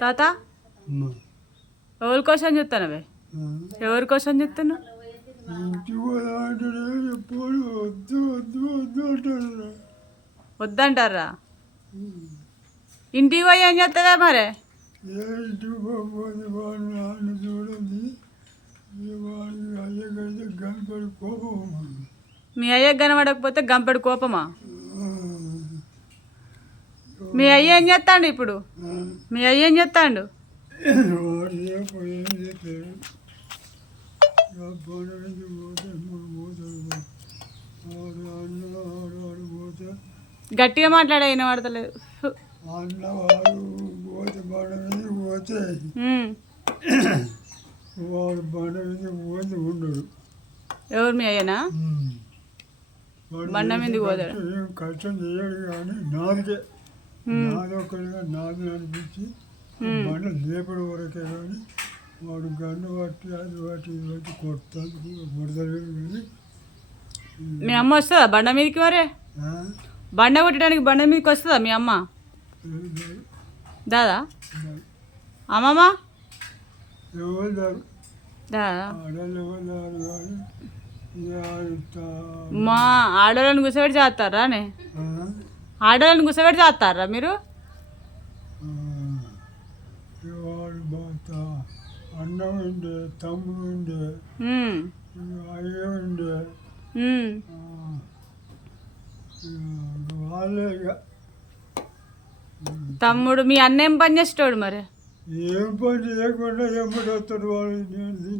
తాత. ఎవరి కోసం చూస్తానవే ఆ? ఎవరి కోసం అంటారు. వద్దంటారా? ఇంటికి పోయి ఏం చేస్తావే మరి? మీ అయ్య కనబడకపోతే గంపెడు కోపమా? మీ అయ్య ఏం చేస్తాడు ఇప్పుడు? మీ అయ్య ఏం చేస్తాడు? గట్టిగా మాట్లాడే వాడు బండ మీద పోతే మీద పోతే ఉండడు ఎవరు మీ అయ్యనా? బండ మీదకి ఏం పోతాడు. కష్టం- చేయడు కానీ నాదికే. ఉమ్. నాది అనిపించి. బండ లేపడి వరకే కానీ వాడు గన్ను పట్టి అది ఇది పట్టి కొడతాను కానీ మీ అమ్మ వస్తుందా బండ మీదకి ఆ? బండ కొట్టడానికి బండ మీదకి వస్తుందా మీ అమ్మ. దాదా. అమ్మమ్మ మా ఆడవాళ్ళని కూర్చోబెట్టి చేస్తారా? ఆడవాళ్ళని కూర్చోబెట్టి చేస్తారా మీరు? అన్నం ఉండే తమ్ముడు ఉండే అయ్య ఉండే వాళ్ళే తమ్ముడు మీ అన్న ఏం పని చేసేటోడు మరి? ఏం పని చేయకుండా ఎమ్మడి వస్తాడు వాడు?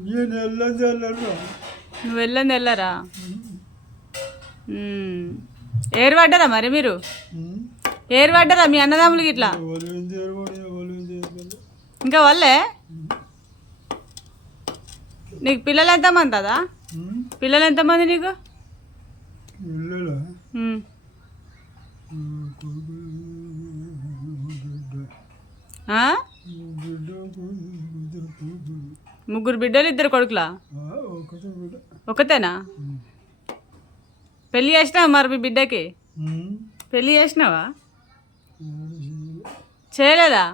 నేను వెళ్ళదు వెళ్ళను. నువ్వు వెళ్ళంది వెళ్ళరా. ఏరు పడ్డరా మరి మీరు? ఏరు పడ్డరా మీ అన్నదమ్ములకి ఇట్లా ఇంకా వాళ్ళే నీకు పిల్లలు ఎంతమంది కదా పిల్లలు ఎంతమంది నీకు? ముగ్గురు బిడ్డలు ఇద్దరు కొడుకులా? ఒకతేనా? పెళ్ళి చేసినావా మరి మీ బిడ్డకి. పెళ్ళి చేసినావా. చేయలేదా?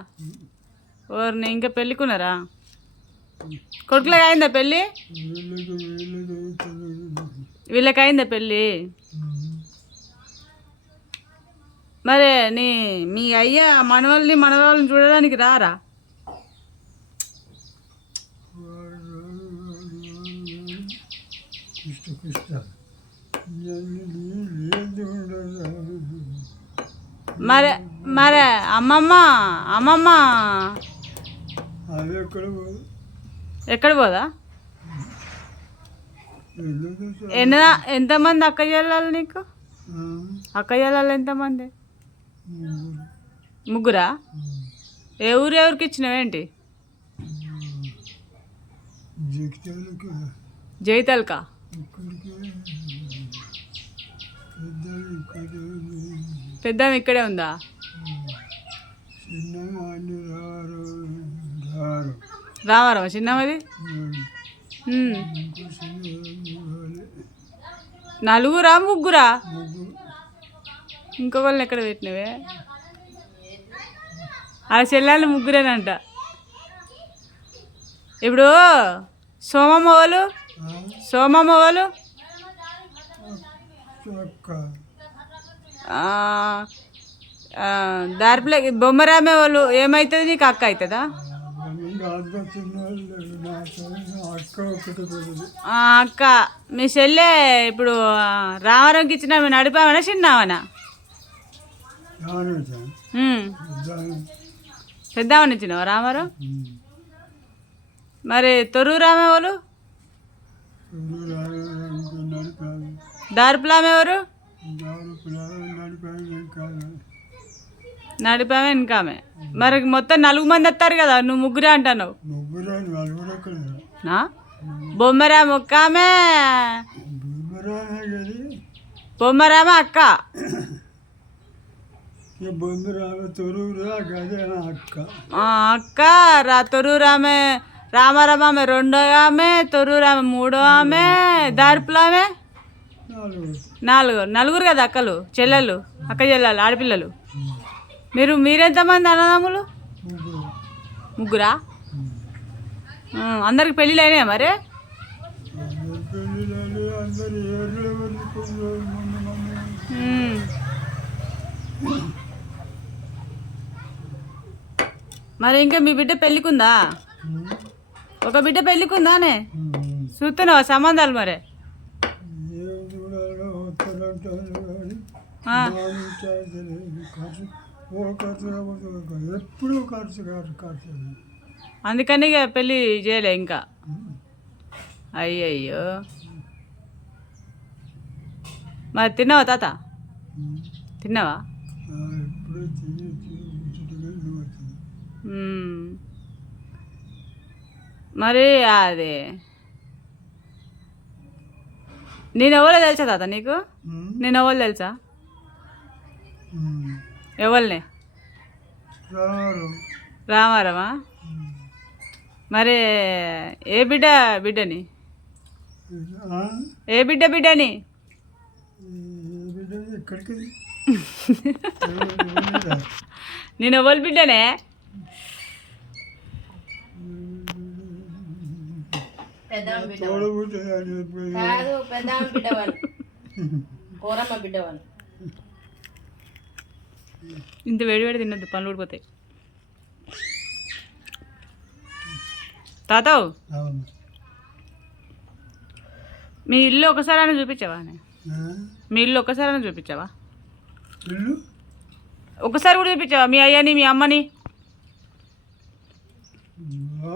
ఓర్ని ఇంకా పెళ్ళికున్నారా? కొడుకులకు అయిందా పెళ్ళి? వీళ్ళకి అయిందా పెళ్ళి. మరి నీ మీ అయ్య మనవాళ్ళని మనవాళ్ళని చూడడానికి రారా? మరి మరి అమ్మమ్మ అమ్మమ్మ. ఎక్కడ పోదు? ఎన్న ఎంతమంది అక్క చెల్లెలు నీకు? అక్క చెల్లెలు ఎంతమంది ముగ్గురా. ఏ ఊరు ఎవరికి ఇచ్చినావేంటి జైతల్కా పెద్దలు ఇక్కడ ఉందా? రావారా చిన్నమది. ఇంకో నలుగురా ముగ్గురా? ముగ్గురు ఇంకొకళ్ళని ఎక్కడ పెట్టినవే? ఆ చెల్లెళ్ళు ముగ్గురేనంట. ఇప్పుడు సోమమ్మ వాళ్ళు? సోమమ్మ వాళ్ళు? దారిపిల్ల బొమ్మరామే వాళ్ళు ఏమవుతుంది నీకు అక్క అవుతుందా అక్క మీ చెల్లె ఇప్పుడు రామారావుకి ఇచ్చిన నడిపామనా చిన్నామనా నానట ఉమ్. దాని పెద్దామని ఇచ్చినావా రామారావు? మరి తొర్రు రామే వాళ్ళు నడిపాను దారిపిలామె నడిపామే మరి మొత్తం నలుగు మంది వస్తారు కదా నువ్వు ముగ్గురే అంటున్నావు. ముగ్గురు బొమ్మరామ ఒక్క ఆమె బొమ్మరామ అక్క. అక్క రా తొర్రూరు ఆమె రామారామ ఆమె రెండో ఆమె తొర్రూరు ఆమె మూడో ఆమె. దారిపులామే. నాలుగు. నలుగురు కదా అక్కలు? చెల్లెలు అక్క చెల్లెలు ఆడపిల్లలు. మీరు మీరెంతమంది అన్నదమ్ములు? ముగ్గురా? అందరికి పెళ్ళిళ్ళు అయినాయా మరి మరి ఇంకా మీ బిడ్డ పెళ్ళికుందా? ఒక బిడ్డ పెళ్ళికుందానే? చూస్తున్నావా సంబంధాలు మరి? ఖర్చు ఓ ఖర్చు ఎప్పుడూ ఖర్చు కాదు ఖర్చు అందుకని పెళ్ళి చేయలే ఇంకా. అయ్యయ్యో. మరి తిన్నావా తాత? తిన్నావా? మరి అది. నేను ఎవరో తెలుసా తాత నీకు? నేను ఎవరు తెలుసా? ఎవరిని? రారు రామారమా మరి ఏ బిడ్డ బిడ్డని? ఏ బిడ్డ బిడ్డని? నేను ఎవరి బిడ్డనే? బిడ్డ కాదు పెద్దమ్మ బిడ్డ వాళ్ళు కూరమ్మ బిడ్డ వాళ్ళు ఇంత వేడి వేడి తిన్నద్దు పనులు ఊడిపోతాయి తాతవు మీ ఇల్లు ఒకసారి చూపించావా? మీ ఇల్లు ఒకసారి చూపించావా? ఇల్లు? ఒకసారి కూడా చూపించావా? మీ అయ్యని మీ అమ్మని?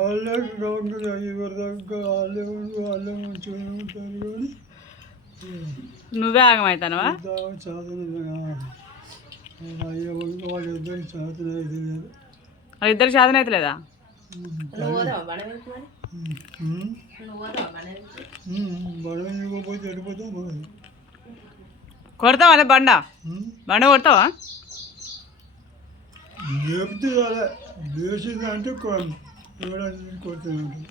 వాళ్ళకి గవర్నమెంట్ అయ్యేవరదాకా వాళ్ళే ఉండి వాళ్ళే మంచిగా ఉంటారు కానీ నువ్వే ఆగమవుతానవా సాధన అయ్యే వాళ్ళు ఇద్దరికి సాధన అయితే లేదు వాళ్ళిద్దరు సాధన అవుతలేదా నువ్వు పోదావా బండ బండ కొడతావా అదే బండ? బండ కొడతావా? లేపితే అలా అంటే ఇవ్వడానికి కోరుతున్నాను